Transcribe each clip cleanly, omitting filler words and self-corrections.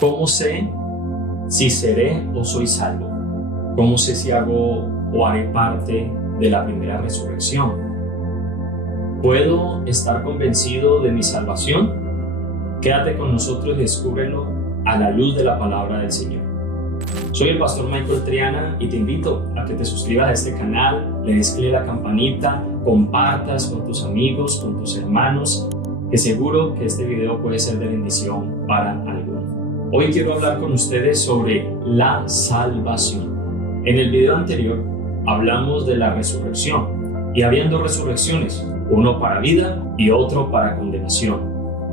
¿Cómo sé si seré o soy salvo? ¿Cómo sé si hago o haré parte de la primera resurrección? ¿Puedo estar convencido de mi salvación? Quédate con nosotros y descúbrelo a la luz de la palabra del Señor. Soy el pastor Michael Triana y te invito a que te suscribas a este canal, le des clic a la campanita, compartas con tus amigos, con tus hermanos, que seguro que este video puede ser de bendición para alguno. Hoy quiero hablar con ustedes sobre la salvación. En el video anterior hablamos de la resurrección y habían dos resurrecciones, uno para vida y otro para condenación,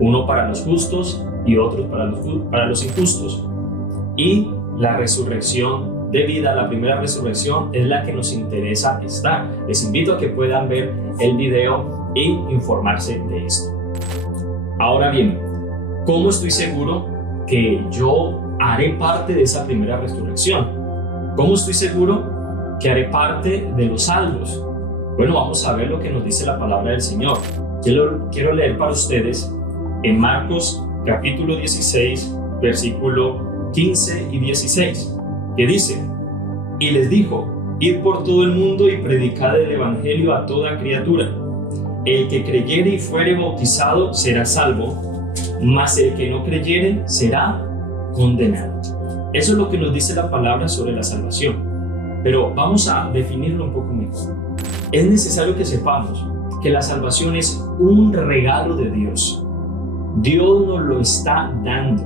uno para los justos y otro para los injustos. Y la resurrección de vida, la primera resurrección, es la que nos interesa estar. Les invito a que puedan ver el video e informarse de esto. Ahora bien, ¿cómo estoy seguro que yo haré parte de esa primera resurrección? ¿Cómo estoy seguro que haré parte de los salvos? Bueno, vamos a ver lo que nos dice la palabra del Señor. Quiero leer para ustedes en Marcos capítulo 16, versículo 15 y 16, que dice: y les dijo, id por todo el mundo y predicad el evangelio a toda criatura. El que creyere y fuere bautizado será salvo, mas el que no creyere será condenado. Eso es lo que nos dice la palabra sobre la salvación. Pero vamos a definirlo un poco mejor. Es necesario que sepamos que la salvación es un regalo de Dios. Dios nos lo está dando.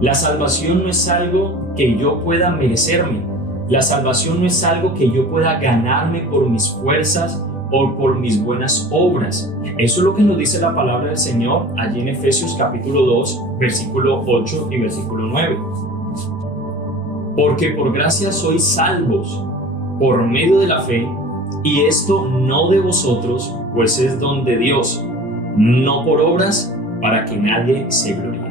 La salvación no es algo que yo pueda merecerme. La salvación no es algo que yo pueda ganarme por mis fuerzas o por mis buenas obras. Eso es lo que nos dice la palabra del Señor allí en Efesios capítulo 2, versículo 8 y versículo 9. Porque por gracia sois salvos por medio de la fe, y esto no de vosotros, pues es don de Dios, no por obras, para que nadie se gloríe.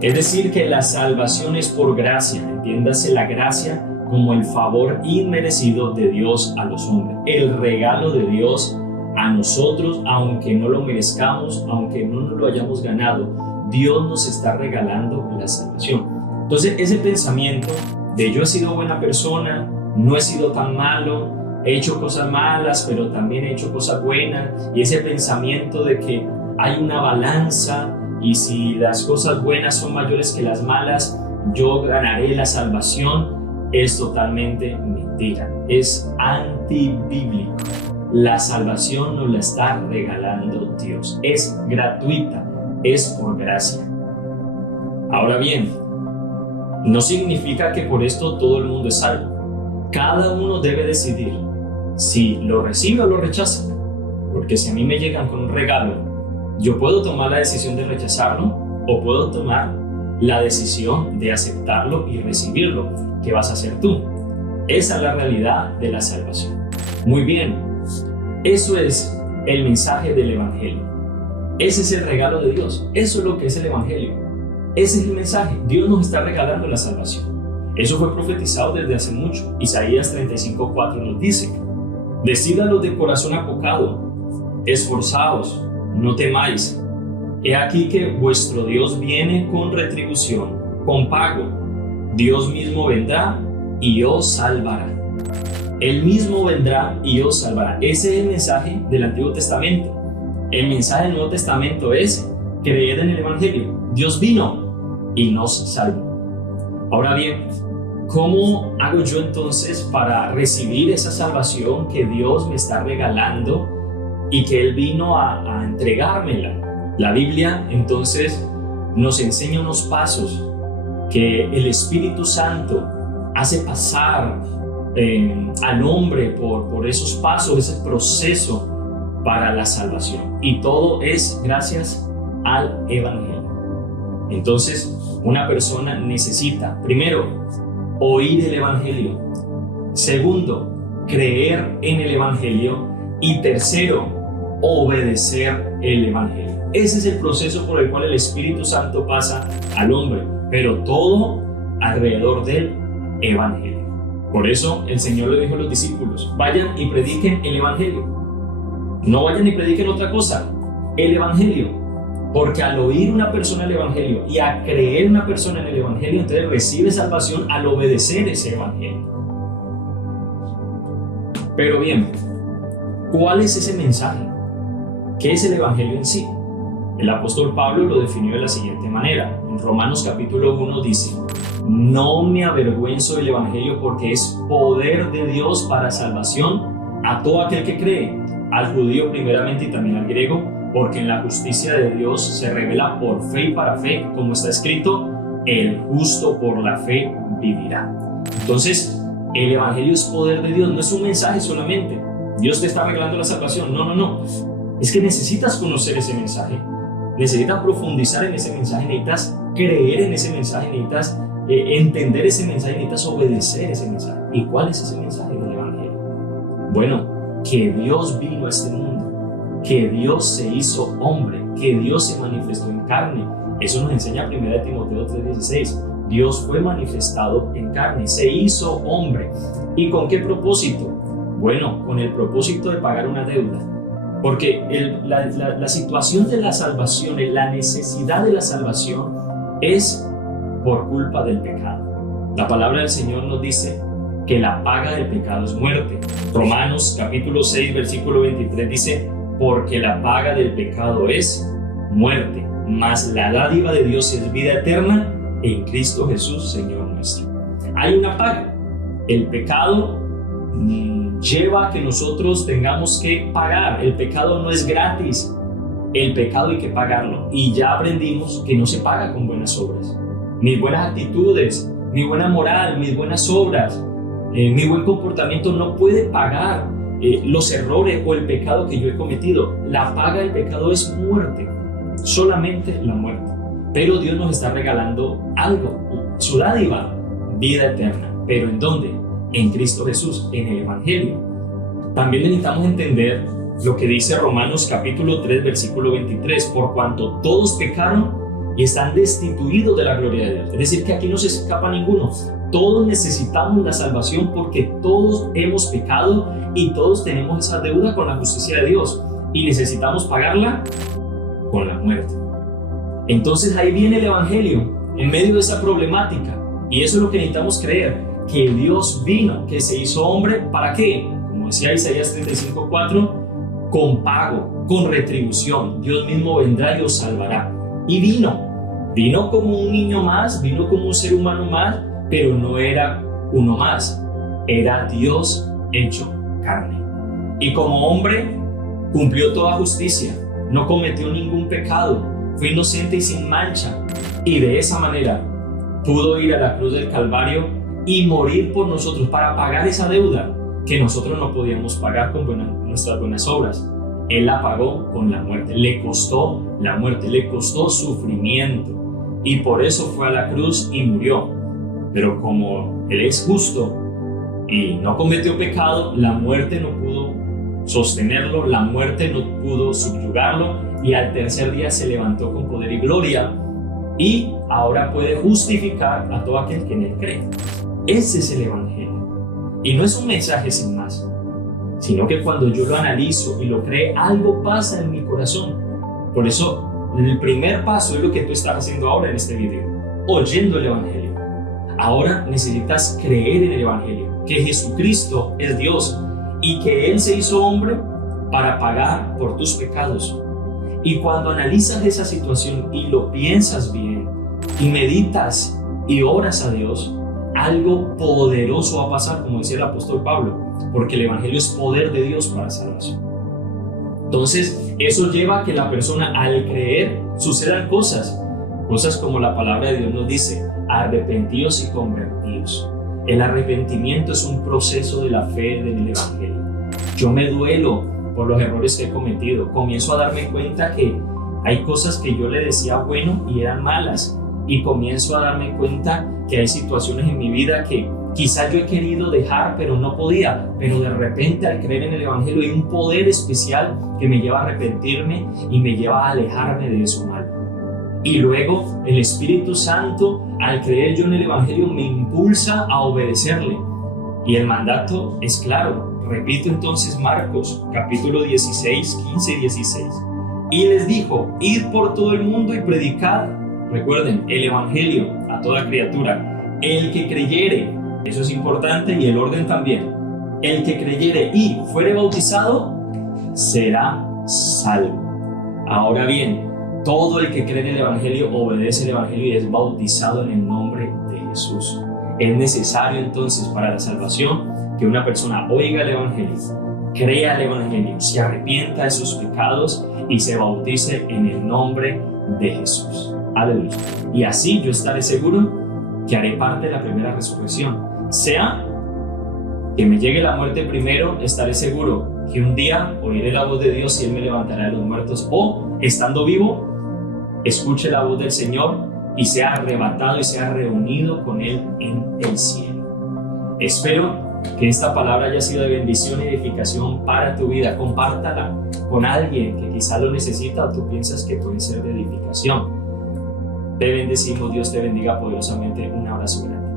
Es decir, que la salvación es por gracia, entiéndase la gracia como el favor inmerecido de Dios a los hombres, el regalo de Dios a nosotros, aunque no lo merezcamos, aunque no nos lo hayamos ganado, Dios nos está regalando la salvación. Entonces, ese pensamiento de yo he sido buena persona, no he sido tan malo, he hecho cosas malas, pero también he hecho cosas buenas, y ese pensamiento de que hay una balanza, y si las cosas buenas son mayores que las malas, yo ganaré la salvación, es totalmente mentira, es antibíblico. La salvación nos la está regalando Dios, es gratuita, es por gracia. Ahora bien, no significa que por esto todo el mundo es salvo. Cada uno debe decidir si lo recibe o lo rechaza, porque si a mí me llegan con un regalo, yo puedo tomar la decisión de rechazarlo o puedo tomar la decisión de aceptarlo y recibirlo. ¿Qué vas a hacer tú? Esa es la realidad de la salvación. Muy bien, eso es el mensaje del Evangelio. Ese es el regalo de Dios. Eso es lo que es el Evangelio. Ese es el mensaje. Dios nos está regalando la salvación. Eso fue profetizado desde hace mucho. Isaías 35:4 nos dice: decídalos de corazón apocado, esforzaos, no temáis. He aquí que vuestro Dios viene con retribución, con pago. Dios mismo vendrá y os salvará. Él mismo vendrá y os salvará. Ese es el mensaje del Antiguo Testamento. El mensaje del Nuevo Testamento es creer en el Evangelio. Dios vino y nos salvó. Ahora bien, ¿cómo hago yo entonces para recibir esa salvación que Dios me está regalando y que Él vino a entregármela? La Biblia entonces nos enseña unos pasos que el Espíritu Santo hace pasar al hombre por esos pasos, ese proceso para la salvación. Y todo es gracias al Evangelio. Entonces, una persona necesita, primero, oír el Evangelio. Segundo, creer en el Evangelio. Y tercero, obedecer el Evangelio. Ese es el proceso por el cual el Espíritu Santo pasa al hombre, pero todo alrededor del Evangelio. Por eso el Señor le dijo a los discípulos: vayan y prediquen el Evangelio. No vayan y prediquen otra cosa, el Evangelio. Porque al oír una persona el Evangelio y a creer una persona en el Evangelio, entonces recibe salvación al obedecer ese Evangelio. Pero bien, ¿cuál es ese mensaje? ¿Qué es el Evangelio en sí? El apóstol Pablo lo definió de la siguiente manera. En Romanos capítulo 1 dice: no me avergüenzo del Evangelio porque es poder de Dios para salvación a todo aquel que cree, al judío primeramente y también al griego, porque en la justicia de Dios se revela por fe y para fe, como está escrito: el justo por la fe vivirá. Entonces, el Evangelio es poder de Dios, no es un mensaje solamente. Dios te está regalando la salvación. No. Es que necesitas conocer ese mensaje, necesitas profundizar en ese mensaje, necesitas creer en ese mensaje, necesitas entender ese mensaje, necesitas obedecer ese mensaje. ¿Y cuál es ese mensaje del Evangelio? Bueno, que Dios vino a este mundo, que Dios se hizo hombre, que Dios se manifestó en carne. Eso nos enseña 1 Timoteo 3:16. Dios fue manifestado en carne, se hizo hombre. ¿Y con qué propósito? Bueno, con el propósito de pagar una deuda. Porque la situación de la salvación, la necesidad de la salvación es por culpa del pecado. La palabra del Señor nos dice que la paga del pecado es muerte. Romanos capítulo 6 versículo 23 dice: porque la paga del pecado es muerte, mas la dádiva de Dios es vida eterna en Cristo Jesús, Señor nuestro. Hay una paga. El pecado lleva a que nosotros tengamos que pagar. El pecado no es gratis. El pecado hay que pagarlo. Y ya aprendimos que no se paga con buenas obras. Mis buenas actitudes, mi buena moral, mis buenas obras, mi buen comportamiento no puede pagar los errores o el pecado que yo he cometido. La paga del pecado es muerte. Solamente la muerte. Pero Dios nos está regalando algo, su dádiva, vida eterna. ¿Pero en dónde? En Cristo Jesús, en el Evangelio. También necesitamos entender lo que dice Romanos capítulo 3 versículo 23: por cuanto todos pecaron y están destituidos de la gloria de Dios. Es decir, que aquí no se escapa ninguno. Todos necesitamos la salvación porque todos hemos pecado y todos tenemos esa deuda con la justicia de Dios y necesitamos pagarla con la muerte. Entonces ahí viene el Evangelio en medio de esa problemática, y eso es lo que necesitamos creer: que Dios vino, que se hizo hombre. ¿Para qué? Como decía Isaías 35:4, con pago, con retribución. Dios mismo vendrá y os salvará. Y vino como un niño más, vino como un ser humano más, pero no era uno más, era Dios hecho carne. Y como hombre cumplió toda justicia, no cometió ningún pecado, fue inocente y sin mancha, y de esa manera pudo ir a la cruz del Calvario y morir por nosotros para pagar esa deuda que nosotros no podíamos pagar con nuestras buenas obras. Él la pagó con la muerte, le costó la muerte, le costó sufrimiento, y por eso fue a la cruz y murió. Pero como Él es justo y no cometió pecado, la muerte no pudo sostenerlo, la muerte no pudo subyugarlo, y al tercer día se levantó con poder y gloria, y ahora puede justificar a todo aquel que en Él cree. Ese es el Evangelio. Y no es un mensaje sin más, sino que cuando yo lo analizo y lo creo, algo pasa en mi corazón. Por eso, el primer paso es lo que tú estás haciendo ahora en este video, oyendo el Evangelio. Ahora necesitas creer en el Evangelio, que Jesucristo es Dios y que Él se hizo hombre para pagar por tus pecados. Y cuando analizas esa situación y lo piensas bien y meditas y oras a Dios, algo poderoso va a pasar, como decía el apóstol Pablo, porque el Evangelio es poder de Dios para salvación. Entonces, eso lleva a que la persona, al creer, sucedan cosas como la palabra de Dios nos dice: arrepentíos y convertíos. El arrepentimiento es un proceso de la fe en el Evangelio. Yo me duelo por los errores que he cometido, comienzo a darme cuenta que hay cosas que yo le decía bueno y eran malas, y comienzo a darme cuenta que hay situaciones en mi vida que quizás yo he querido dejar pero no podía, pero de repente al creer en el Evangelio hay un poder especial que me lleva a arrepentirme y me lleva a alejarme de eso malo. Y luego el Espíritu Santo, al creer yo en el Evangelio, me impulsa a obedecerle, y el mandato es claro. Repito entonces Marcos capítulo 16, 15 y 16. y les dijo: id por todo el mundo y predicad, recuerden, el evangelio a toda criatura. El que creyere, eso es importante, y el orden también, el que creyere y fuere bautizado será salvo. Ahora bien, todo el que cree en el evangelio obedece el evangelio y es bautizado en el nombre de Jesús. Es necesario entonces para la salvación que una persona oiga el evangelio, crea el evangelio, se arrepienta de sus pecados y se bautice en el nombre de Jesús. Aleluya. Y así yo estaré seguro que haré parte de la primera resurrección. Sea que me llegue la muerte primero, estaré seguro que un día oiré la voz de Dios y Él me levantará de los muertos, o estando vivo, escuche la voz del Señor y sea arrebatado y sea reunido con Él en el cielo. Espero que esta palabra haya sido de bendición y edificación para tu vida. Compártala con alguien que quizá lo necesita o tú piensas que puede ser de edificación. Te bendecimos, Dios te bendiga poderosamente. Un abrazo grande.